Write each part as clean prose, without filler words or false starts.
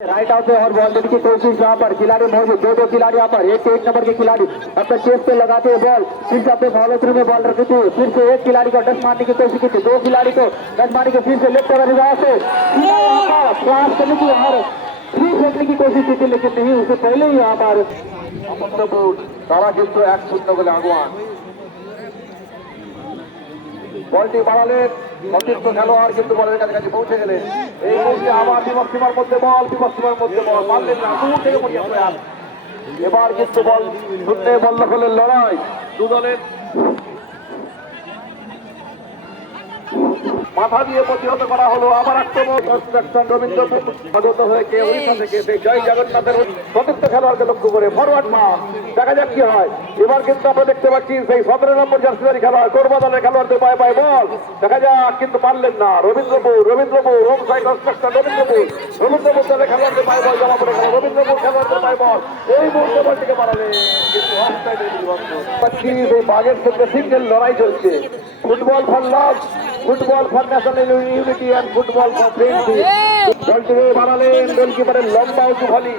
right out और ball देने की कोशिश यहाँ पर खिलाड़ी मौजूद दो खिलाड़ी यहाँ पर एक नंबर के खिलाड़ी अपने चेस पे लगाते हुए बॉल फिर से अपने फॉलो थ्रू में बॉल रखी थी फिर से एक खिलाड़ी को डस्ट मारने की कोशिश की थी दो खिलाड़ी को डस्ट मारने की फिर से लेफ्ट से क्रॉस करने की और फ्री फेंकने की कोशिश की थी लेकिन नहीं उससे पहले ही यहाँ पर तारा কিন্তু 1-0 গোলে আগুয়ান বলটি বাড়ালেন অতিরিক্ত খেলোয়াড় কিন্তু বলের কাছাকাছি পৌঁছে গেলেন এই মুহূর্তে আবার বিপক্ষীমার মধ্যে বল মারলেন না দূর থেকে পড়িয়া প্রয়াস এবার কিন্তু বল শূন্যে বল দখলের লড়াই দু দলের মাথা দিয়ে প্রতিহত করা হলো আবার আক্রমণ কনস্ট্রাকশন রবীন্দ্রপুর পদত হয়েছে ওড়িশা থেকে সেই জয় জগন্নাথের সতীর্থ খেলোয়াড়কে লক্ষ্য করে ফরওয়ার্ড মার দেখা যাক কি হয় এবার কিন্তু আমরা দেখতে পাচ্ছি সেই 17 নম্বর জার্সিধারী খেলোয়াড় কোরবা দলের খেলোয়াড়দের পায়ে পায়ে বল দেখা যাক কিন্তু পারলেন না রবীন্দ্রপুর হোম সাইড কনস্ট্রাকশন রবীন্দ্রপুর দলের খেলোয়াড়দের পায়ে বল জমা পড়ে গেল রবীন্দ্রপুর খেলোয়াড়দের পায়ে বল এই মুহূর্তে বলটিকে মারালেন কিন্তু অফসাইডে বিবন্ধ পাচ্ছি এই বাগের সঙ্গে সিঙ্গেল লড়াই চলছে football for love football for national unity and football for friendship বলটিকে বাড়ালেন গোলকিপারের লম্বা উঁচু ভলি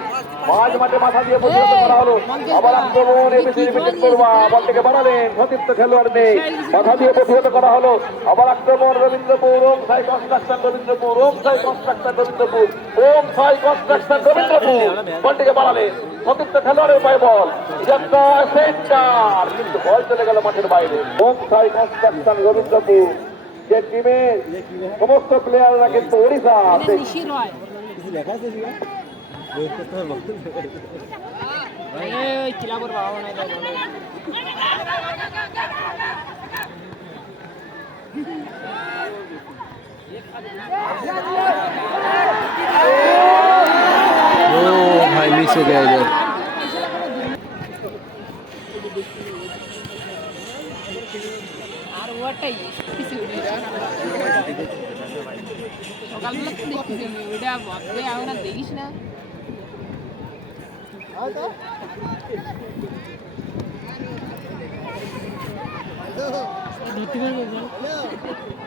মাঝ মাঠে মাথা দিয়ে প্রতিহত করা হলো আবার আক্রমণ এবিসি রিপিট করবা বলটিকে বাড়ালেন সতীর্থ খেলোয়াড় নেই মাথা দিয়ে প্রতিহত করা হলো আবার আক্রমণ রবীন্দ্রপুর হোম সাই কনস্ট্রাকশন রবীন্দ্রপুর বলটিকে বাড়ালেন সতীর্থ খেলোয়াড়ের পায়ে বল সেন্টার কিন্তু বল চলে গেল মাঠের বাইরে হোম সাই কনস্ট্রাকশন রবীন্দ্রপুর যে টিমের সমস্ত প্লেয়াররা কিন্তু ওড়িশা भाई मिस हो गया इधर আর ওটাই কিছু সকালবেলা তো দেখছিস ওইটা ভাবতে আমি না দেখিস না ধরতে পারবো